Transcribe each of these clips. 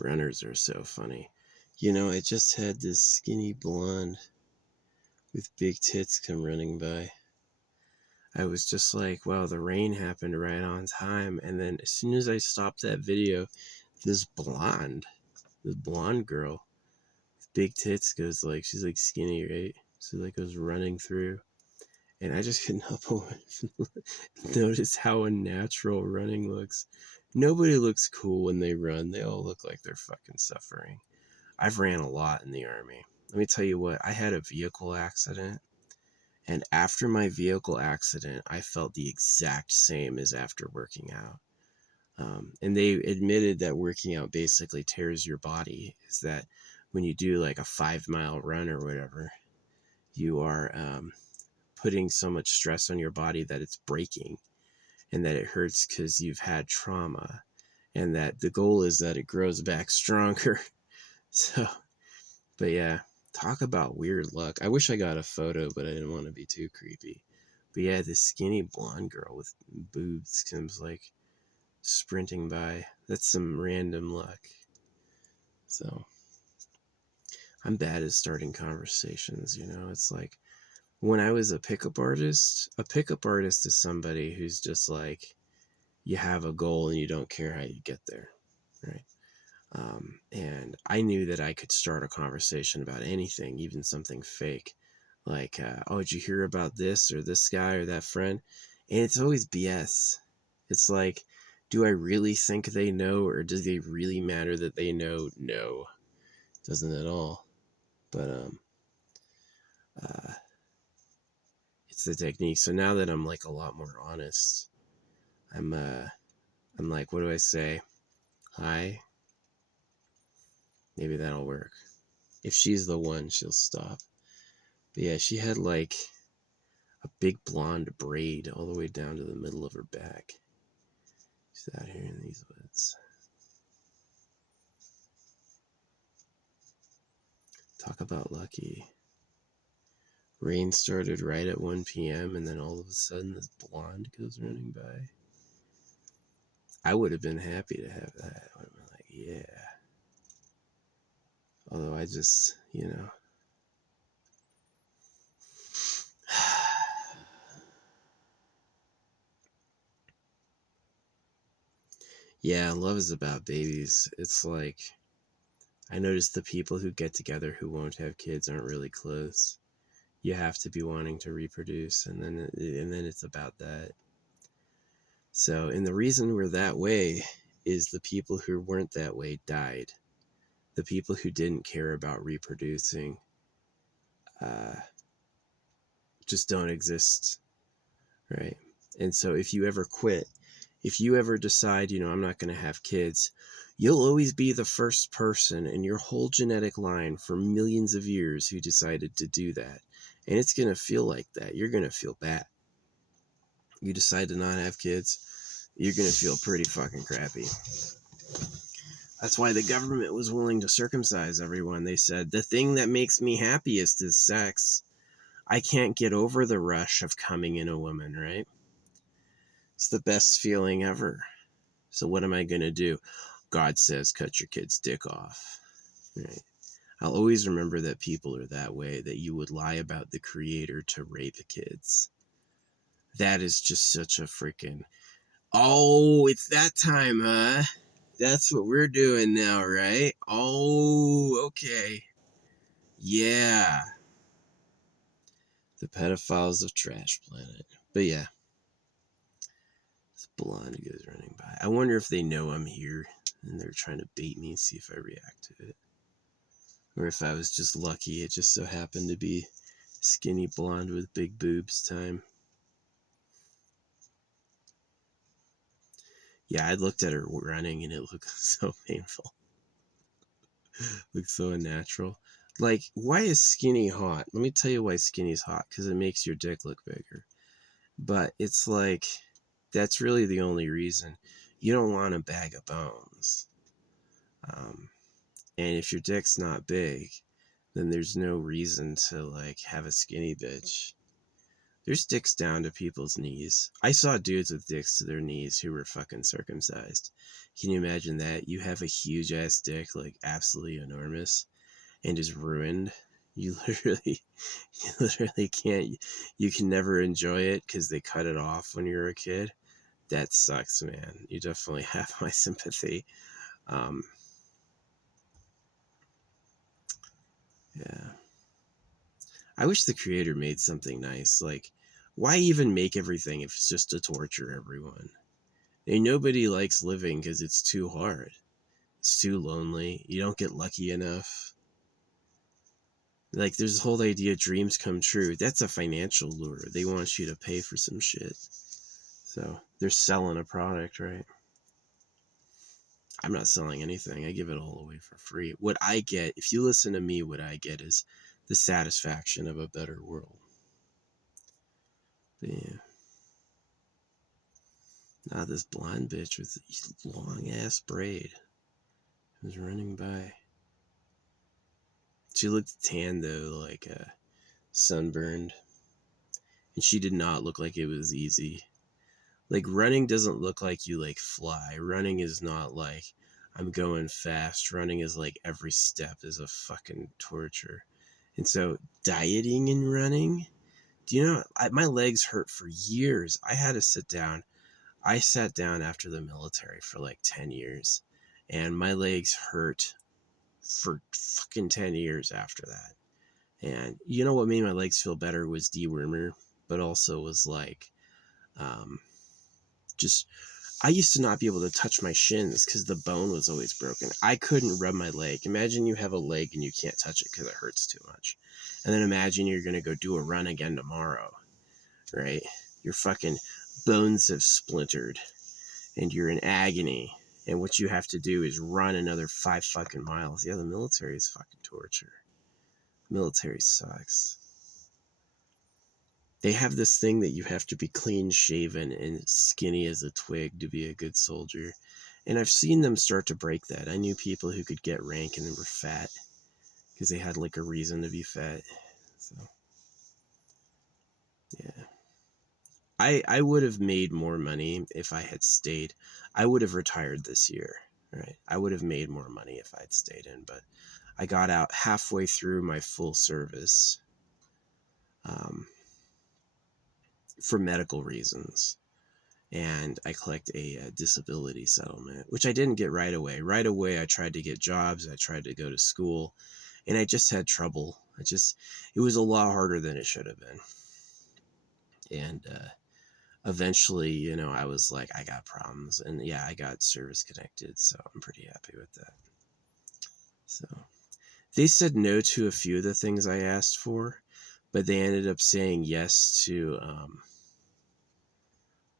Runners are so funny. You know, I just had this skinny blonde with big tits come running by. I was just like, wow, the rain happened right on time. And then as soon as I stopped that video, this blonde girl with big tits goes like, she's like skinny, right? So like goes running through. And I just couldn't help but notice how unnatural running looks. Nobody looks cool when they run. They all look like they're fucking suffering. I've ran a lot in the Army. Let me tell you what, I had a vehicle accident. And after my vehicle accident, I felt the exact same as after working out. And they admitted that working out basically tears your body. Is that when you do like a 5-mile run or whatever, you are putting so much stress on your body that it's breaking, and that it hurts because you've had trauma, and that the goal is that it grows back stronger. So, but yeah, talk about weird luck. I wish I got a photo, but I didn't want to be too creepy. But yeah, this skinny blonde girl with boobs comes like sprinting by. That's some random luck. So I'm bad at starting conversations, you know? It's like when I was a pickup artist is somebody who's just like, you have a goal and you don't care how you get there, right? And I knew that I could start a conversation about anything, even something fake. Like, oh, did you hear about this or this guy or that friend? And it's always BS. It's like, do I really think they know, or does they really matter that they know? No, it doesn't at all. But uh, it's the technique. So now that I'm like a lot more honest, I'm like, what do I say? Hi. Maybe that'll work. If she's the one, she'll stop. But yeah, she had like a big blonde braid all the way down to the middle of her back. She's out here in these woods. Talk about lucky. Rain started right at 1 p.m. and then all of a sudden this blonde goes running by. I would have been happy to have that. I would have been like, yeah. Although I just, you know. Yeah, love is about babies. It's like, I noticed the people who get together who won't have kids aren't really close. You have to be wanting to reproduce, and then it's about that. So, and the reason we're that way is the people who weren't that way died. The people who didn't care about reproducing uh, just don't exist, right? And so if you ever quit, if you ever decide, you know, I'm not going to have kids, you'll always be the first person in your whole genetic line for millions of years who decided to do that. And it's going to feel like that. You're going to feel bad. You decide to not have kids, you're going to feel pretty fucking crappy. That's why the government was willing to circumcise everyone. They said, the thing that makes me happiest is sex. I can't get over the rush of coming in a woman, right? It's the best feeling ever. So what am I going to do? God says, cut your kid's dick off, right? I'll always remember that people are that way, that you would lie about the creator to rape kids. That is just such a freaking, oh, it's that time, huh? That's what we're doing now, right? Oh, okay. Yeah. The pedophiles of Trash Planet. But yeah. This blonde goes running by. I wonder if they know I'm here and they're trying to bait me and see if I react to it. Or if I was just lucky, it just so happened to be skinny blonde with big boobs time. Yeah, I looked at her running and it looked so painful. Looked so unnatural. Like, why is skinny hot? Let me tell you why skinny's hot. Because it makes your dick look bigger. But it's like, that's really the only reason. You don't want a bag of bones. And if your dick's not big, then there's no reason to like have a skinny bitch. There's dicks down to people's knees. I saw dudes with dicks to their knees who were fucking circumcised. Can you imagine that? You have a huge ass dick, like absolutely enormous, and is ruined. You literally can't, you can never enjoy it because they cut it off when you're a kid. That sucks, man. You definitely have my sympathy. Um, yeah. I wish the creator made something nice. Like, why even make everything if it's just to torture everyone? And nobody likes living because it's too hard. It's too lonely. You don't get lucky enough. Like, there's this whole idea dreams come true. That's a financial lure. They want you to pay for some shit. So they're selling a product, right? I'm not selling anything. I give it all away for free. What I get, if you listen to me, what I get is the satisfaction of a better world. But yeah. Now this blonde bitch with long ass braid was running by. She looked tan though, like sunburned. And she did not look like it was easy. Like running doesn't look like you like fly. Running is not like I'm going fast. Running is like every step is a fucking torture. And so dieting and running, do you know, my legs hurt for years. I had to sit down. I sat down after the military for like 10 years and my legs hurt for fucking 10 years after that. And you know what made my legs feel better was dewormer, but also was like, just, I used to not be able to touch my shins because the bone was always broken. I couldn't rub my leg. Imagine you have a leg and you can't touch it because it hurts too much. And then imagine you're going to go do a run again tomorrow, right? Your fucking bones have splintered and you're in agony. And what you have to do is run another 5 fucking miles. Yeah, the military is fucking torture. Military sucks. They have this thing that you have to be clean shaven and skinny as a twig to be a good soldier. And I've seen them start to break that. I knew people who could get rank and they were fat because they had like a reason to be fat. So, yeah. I would have made more money if I had stayed. I would have retired this year, right? I would have made more money if I'd stayed in, but I got out halfway through my full service for medical reasons. And I collect a disability settlement, which I didn't get right away. Right away, I tried to get jobs. I tried to go to school, and I just had trouble. It was a lot harder than it should have been. And eventually, you know, I was like, I got problems. And yeah, I got service connected, so I'm pretty happy with that. So they said no to a few of the things I asked for, but they ended up saying yes to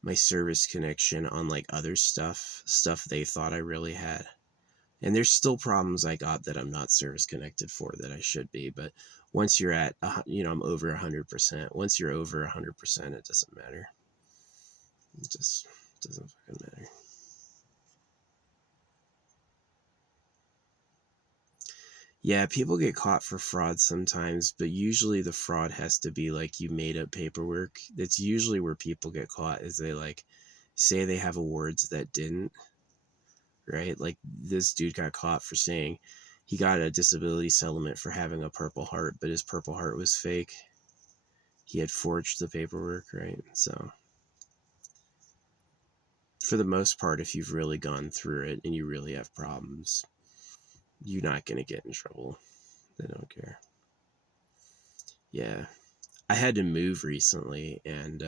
my service connection on like other stuff they thought I really had. And there's still problems I got that I'm not service connected for that I should be. But once you're at, you know, I'm over 100%. Once you're over 100%, it doesn't matter. It just doesn't fucking matter. Yeah, people get caught for fraud sometimes, but usually the fraud has to be like you made up paperwork. That's usually where people get caught is they like say they have awards that didn't, right? Like this dude got caught for saying he got a disability settlement for having a Purple Heart, but his Purple Heart was fake. He had forged the paperwork, right? So for the most part, if you've really gone through it and you really have problems, you're not going to get in trouble. They don't care. Yeah. I had to move recently and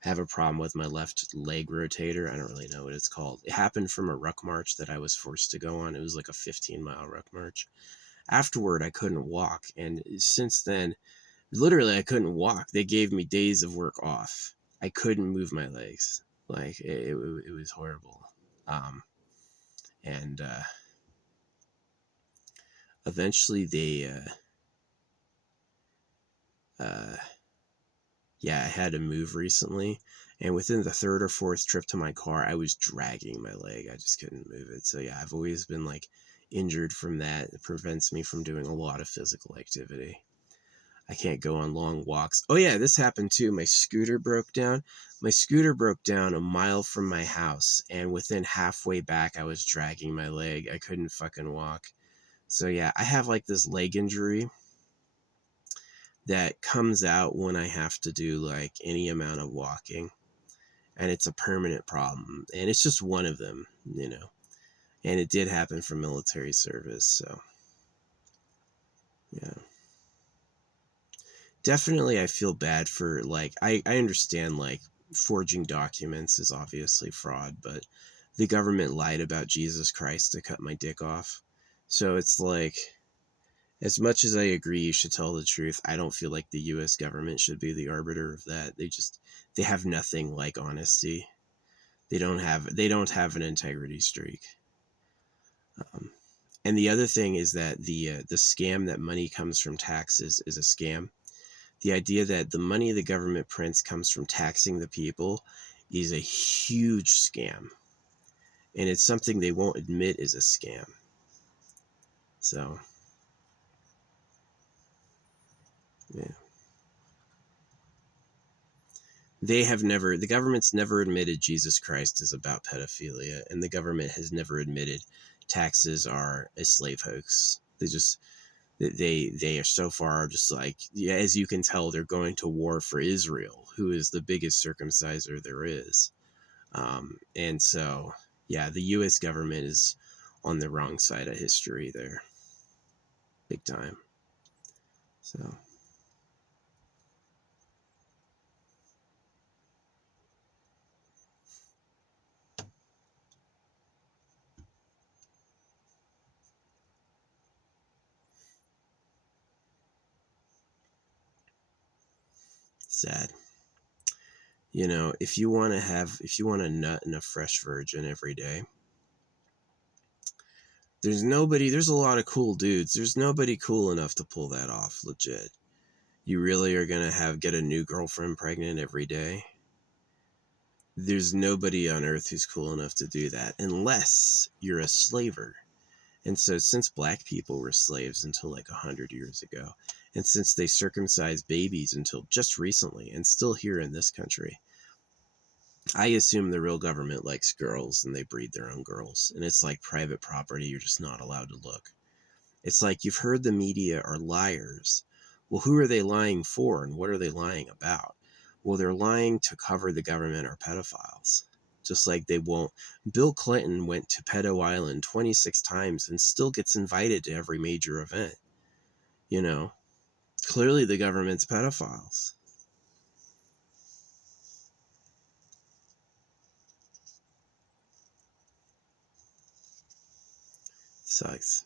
have a problem with my left leg rotator. I don't really know what it's called. It happened from a ruck march that I was forced to go on. It was like a 15-mile ruck march. Afterward, I couldn't walk. And since then, literally, I couldn't walk. They gave me days of work off. I couldn't move my legs. Like, it was horrible. And eventually they, yeah, I had to move recently. And within the third or fourth trip to my car, I was dragging my leg. I just couldn't move it. So yeah, I've always been like injured from that. It prevents me from doing a lot of physical activity. I can't go on long walks. Oh yeah, this happened too. My scooter broke down. My scooter broke down a mile from my house, and within halfway back, I was dragging my leg. I couldn't fucking walk. So yeah, I have like this leg injury that comes out when I have to do like any amount of walking, and it's a permanent problem. And it's just one of them, you know. And it did happen from military service, so yeah. Definitely I feel bad for like I understand like forging documents is obviously fraud, but the government lied about Jesus Christ to cut my dick off. So it's like, as much as I agree you should tell the truth, I don't feel like the US government should be the arbiter of that. They have nothing like honesty. They don't have an integrity streak. Um, and the other thing is that the scam that money comes from taxes is a scam. The idea that the money the government prints comes from taxing the people is a huge scam. And it's something they won't admit is a scam. So, yeah. The government's never admitted Jesus Christ is about pedophilia, and the government has never admitted taxes are a slave hoax. They are so far just like, yeah, as you can tell, they're going to war for Israel, who is the biggest circumciser there is. And so, yeah, the U.S. government is on the wrong side of history there, big time. So, sad. You know, if you want to nut in a fresh virgin every day, there's a lot of cool dudes. There's nobody cool enough to pull that off, legit. You really are going to get a new girlfriend pregnant every day? There's nobody on earth who's cool enough to do that unless you're a slaver. And so since black people were slaves until like 100 years ago, and since they circumcised babies until just recently and still here in this country, I assume the real government likes girls and they breed their own girls. And it's like private property. You're just not allowed to look. It's like, you've heard the media are liars. Well, who are they lying for and what are they lying about? Well, they're lying to cover the government or pedophiles. Just like they won't. Bill Clinton went to Pedo Island 26 times and still gets invited to every major event. You know, clearly the government's pedophiles. Sucks.